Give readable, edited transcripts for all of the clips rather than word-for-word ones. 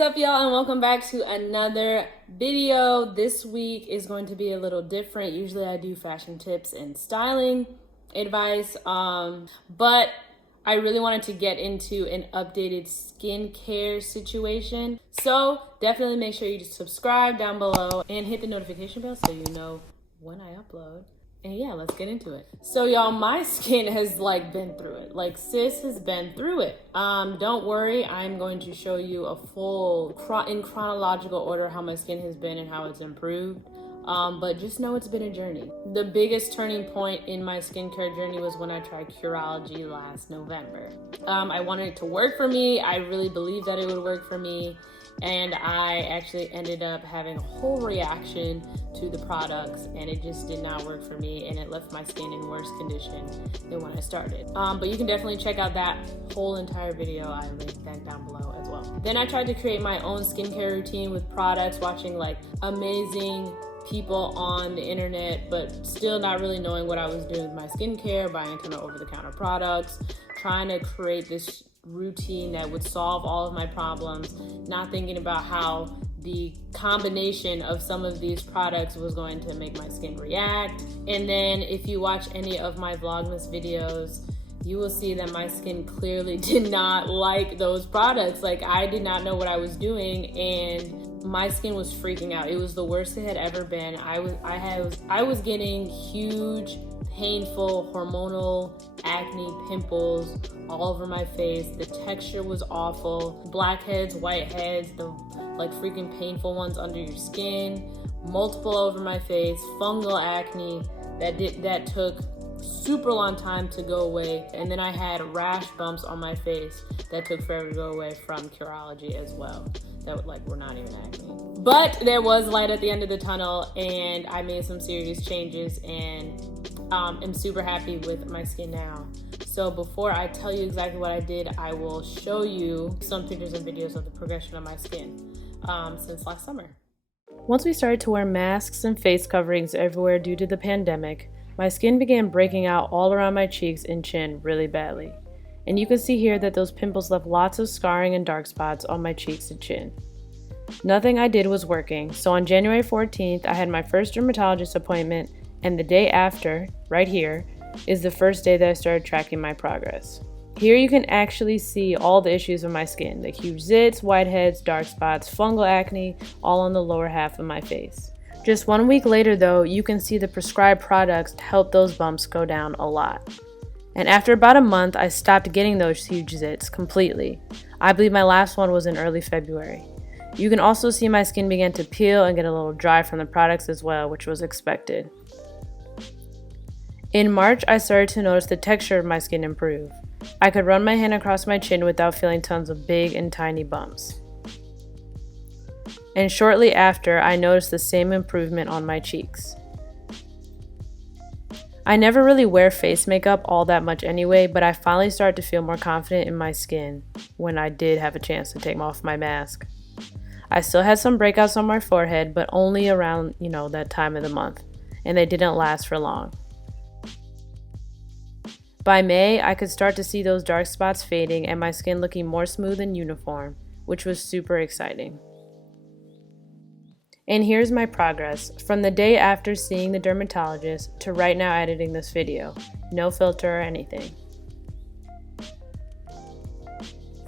What is up, y'all, and welcome back to another video. This week is going to be a little different. Usually I do fashion tips and styling advice, but I really wanted to get into an updated skincare situation. So definitely make sure you just subscribe down below and hit the notification bell so you know when I upload. And yeah, let's get into it. So y'all, my skin has been through it. Sis has been through it. Don't worry, I'm going to show you a full in chronological order how my skin has been and how it's improved. But just know it's been a journey. The biggest turning point in my skincare journey was when I tried Curology last November. I wanted it to work for me. I really believed that it would work for me. And I actually ended up having a whole reaction to the products, and it just did not work for me, and it left my skin in worse condition than when I started. But you can definitely check out that whole entire video. I link that down below as well. Then I tried to create my own skincare routine with products, watching amazing people on the internet, but still not really knowing what I was doing with my skincare, buying a ton of over-the-counter products, trying to create this routine that would solve all of my problems, not thinking about how the combination of some of these products was going to make my skin react. And then if you watch any of my Vlogmas videos, you will see that my skin clearly did not like those products. I did not know what I was doing, and my skin was freaking out. It was the worst it had ever been. I was getting huge, painful hormonal acne pimples all over my face. The texture was awful. Blackheads, whiteheads, the freaking painful ones under your skin, multiple over my face, fungal acne that took super long time to go away. And then I had rash bumps on my face that took forever to go away from Curology as well. That were not even acne. But there was light at the end of the tunnel, and I made some serious changes, and I'm super happy with my skin now. So before I tell you exactly what I did, I will show you some pictures and videos of the progression of my skin since last summer. Once we started to wear masks and face coverings everywhere due to the pandemic, my skin began breaking out all around my cheeks and chin really badly. And you can see here that those pimples left lots of scarring and dark spots on my cheeks and chin. Nothing I did was working, so on January 14th, I had my first dermatologist appointment, and the day after, right here, is the first day that I started tracking my progress. Here you can actually see all the issues of my skin, the huge zits, whiteheads, dark spots, fungal acne, all on the lower half of my face. Just 1 week later though, you can see the prescribed products to help those bumps go down a lot. And after about a month, I stopped getting those huge zits completely. I believe my last one was in early February. You can also see my skin began to peel and get a little dry from the products as well, which was expected. In March, I started to notice the texture of my skin improve. I could run my hand across my chin without feeling tons of big and tiny bumps. And shortly after, I noticed the same improvement on my cheeks. I never really wear face makeup all that much anyway, but I finally started to feel more confident in my skin when I did have a chance to take off my mask. I still had some breakouts on my forehead, but only around, that time of the month, and they didn't last for long. By May, I could start to see those dark spots fading and my skin looking more smooth and uniform, which was super exciting. And here's my progress from the day after seeing the dermatologist to right now editing this video. No filter or anything.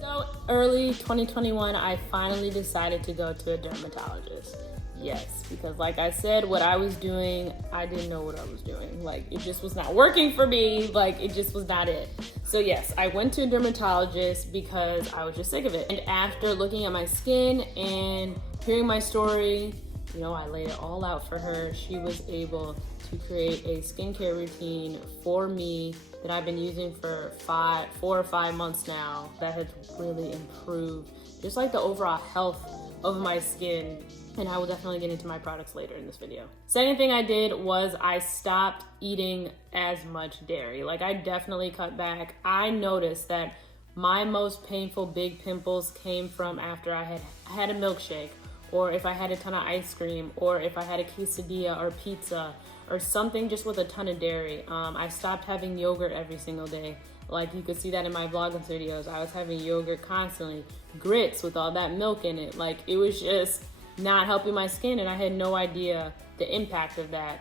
So early 2021, I finally decided to go to a dermatologist. Yes, because like I said, what I was doing, I didn't know what I was doing. It just was not working for me. It just was not it. So yes, I went to a dermatologist because I was just sick of it. And after looking at my skin and hearing my story, I laid it all out for her. She was able to create a skincare routine for me that I've been using for 4 or 5 months now that has really improved just the overall health of my skin. And I will definitely get into my products later in this video. Second thing I did was I stopped eating as much dairy. I definitely cut back. I noticed that my most painful big pimples came from after I had a milkshake, or if I had a ton of ice cream, or if I had a quesadilla or pizza or something just with a ton of dairy. I stopped having yogurt every single day. Like you could see that in my vlogging videos. I was having yogurt constantly, grits with all that milk in it. Like it was just not helping my skin, and I had no idea the impact of that.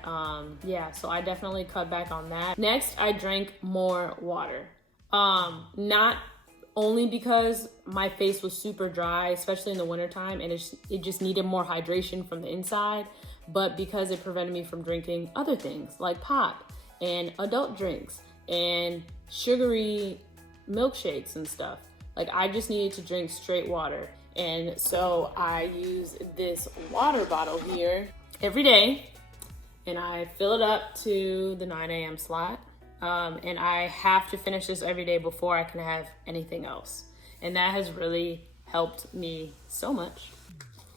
Yeah, so I definitely cut back on that. Next, I drank more water. Not only because my face was super dry, especially in the wintertime, and it just needed more hydration from the inside, but because it prevented me from drinking other things like pop and adult drinks and sugary milkshakes and stuff. Like I just needed to drink straight water. And so I use this water bottle here every day, and I fill it up to the 9 a.m. slot. And I have to finish this every day before I can have anything else. And that has really helped me so much.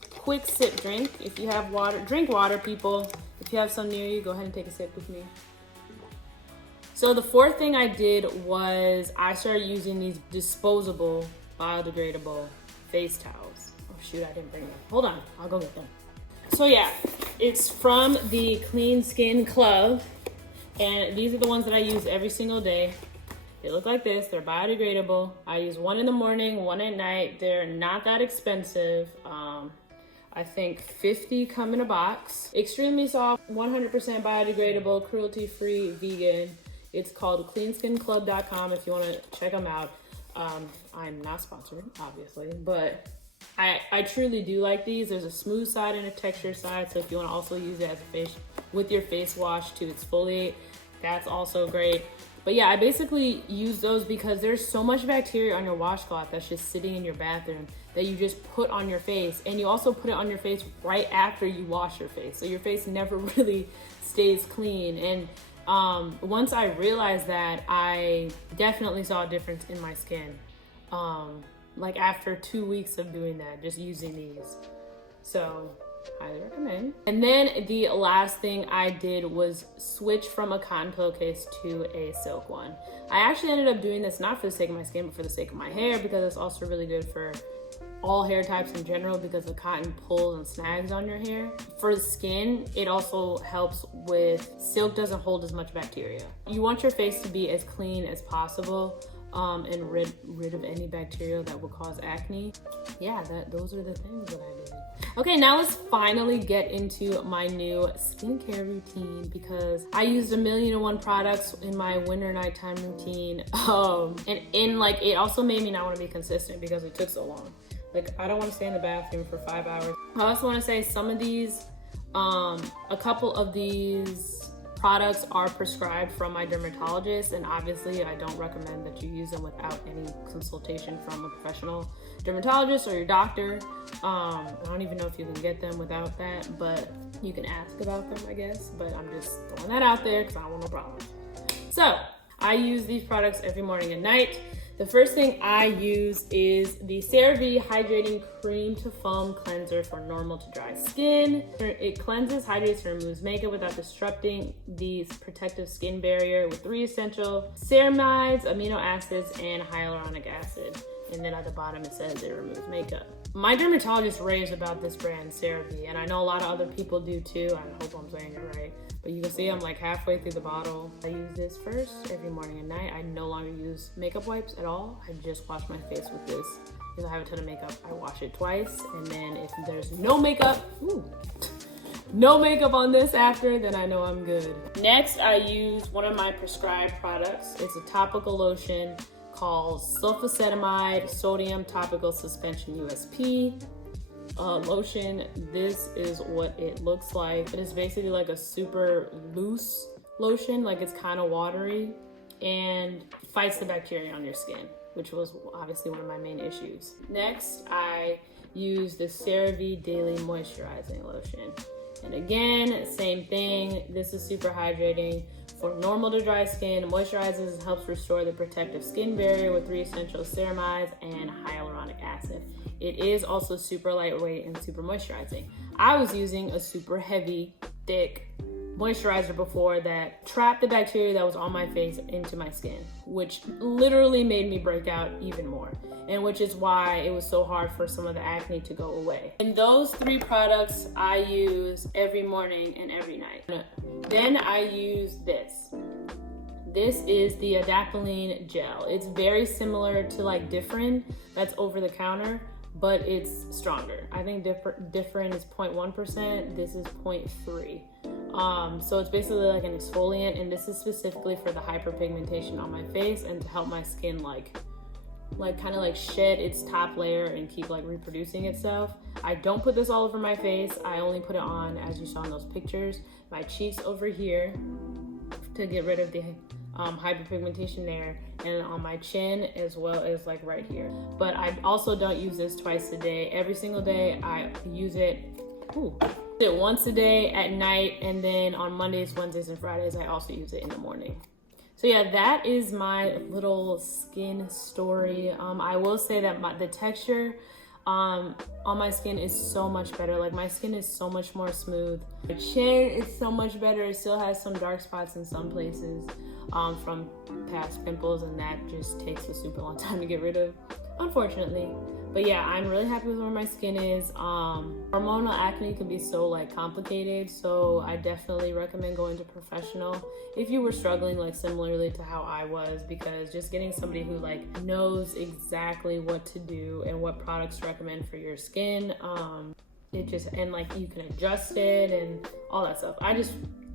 Quick sip drink. If you have water, drink water, people. If you have some near you, go ahead and take a sip with me. So the fourth thing I did was I started using these disposable, biodegradable face towels. Oh shoot, I didn't bring them. Hold on, I'll go get them. So yeah, it's from the Clean Skin Club. And these are the ones that I use every single day. They look like this, they're biodegradable. I use one in the morning, one at night. They're not that expensive. I think 50 come in a box. Extremely soft, 100% biodegradable, cruelty-free, vegan. It's called cleanskinclub.com if you wanna check them out. I'm not sponsored, obviously, but I truly do like these. There's a smooth side and a texture side, so if you want to also use it as a face with your face wash to exfoliate, that's also great. But yeah, I basically use those because there's so much bacteria on your washcloth that's just sitting in your bathroom that you just put on your face, and you also put it on your face right after you wash your face, so your face never really stays clean. And once I realized that, I definitely saw a difference in my skin. Like after 2 weeks of doing that, just using these. So highly recommend. And then the last thing I did was switch from a cotton pillowcase to a silk one. I actually ended up doing this not for the sake of my skin, but for the sake of my hair, because it's also really good for all hair types in general, because the cotton pulls and snags on your hair. For the skin, it also helps with, silk doesn't hold as much bacteria. You want your face to be as clean as possible, and rid of any bacteria that will cause acne. Yeah, those are the things that I did. Okay, now let's finally get into my new skincare routine, because I used 1,000,001 products in my winter nighttime routine. And like it also made me not want to be consistent because it took so long. Like I don't want to stay in the bathroom for 5 hours. I also want to say some of these, a couple of these products are prescribed from my dermatologist, and obviously I don't recommend that you use them without any consultation from a professional dermatologist or your doctor. I don't even know if you can get them without that, but you can ask about them, I guess. But I'm just throwing that out there because I don't want no problems. So I use these products every morning and night. The first thing I use is the CeraVe Hydrating Cream to Foam Cleanser for normal to dry skin. It cleanses, hydrates, and removes makeup without disrupting the protective skin barrier with 3 essential ceramides, amino acids, and hyaluronic acid. And then at the bottom it says it removes makeup. My dermatologist raves about this brand, CeraVe, and I know a lot of other people do too. I hope I'm saying it right. But you can see I'm like halfway through the bottle. I use this first every morning and night. I no longer use makeup wipes at all. I just wash my face with this. If I have a ton of makeup, I wash it twice. And then if there's no makeup, no makeup on this after, then I know I'm good. Next, I use one of my prescribed products. It's a topical lotion called Sulfacetamide Sodium Topical Suspension USP. Lotion. This is what it looks like. It is basically like a super loose lotion, like it's kind of watery, and fights the bacteria on your skin, which was obviously one of my main issues. Next, I use the CeraVe Daily Moisturizing Lotion. And again, same thing. This is super hydrating for normal to dry skin. Moisturizes and helps restore the protective skin barrier with 3 essential ceramides and hyaluronic acid. It is also super lightweight and super moisturizing. I was using a super heavy, thick moisturizer before that trapped the bacteria that was on my face into my skin, which literally made me break out even more, and which is why it was so hard for some of the acne to go away. And those 3 products I use every morning and every night. Then I use this. This is the Adaptaline Gel. It's very similar to like Differin, that's over the counter, but it's stronger. I think Differin is 0.1%, this is 0.3. So it's basically like an exfoliant, and this is specifically for the hyperpigmentation on my face and to help my skin like kind of like shed its top layer and keep like reproducing itself. I don't put this all over my face. I only put it on, as you saw in those pictures, my cheeks over here to get rid of the hyperpigmentation there, and on my chin as well as like right here. But I also don't use this twice a day. Every single day I use it once a day at night, and then on Mondays, Wednesdays, and Fridays I also use it in the morning. So yeah, that is my little skin story. I will say that the texture on my skin is so much better. Like my skin is so much more smooth. My chin is so much better. It still has some dark spots in some places from past pimples, and that just takes a super long time to get rid of, unfortunately. But yeah, I'm really happy with where my skin is. Hormonal acne can be so like complicated, so I definitely recommend going to professional if you were struggling like similarly to how I was, because just getting somebody who like knows exactly what to do and what products to recommend for your skin, and like you can adjust it and all that stuff.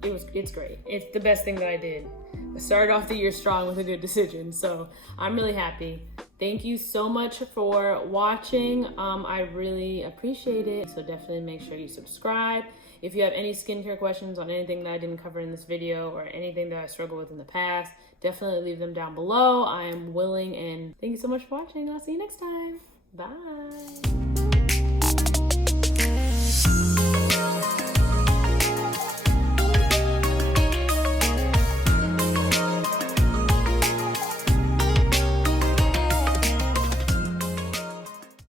It's great. It's the best thing that I did. I started off the year strong with a good decision, so I'm really happy. Thank you so much for watching. I really appreciate it. So definitely make sure you subscribe. If you have any skincare questions on anything that I didn't cover in this video or anything that I struggled with in the past, definitely leave them down below. I am willing, and thank you so much for watching. I'll see you next time. Bye.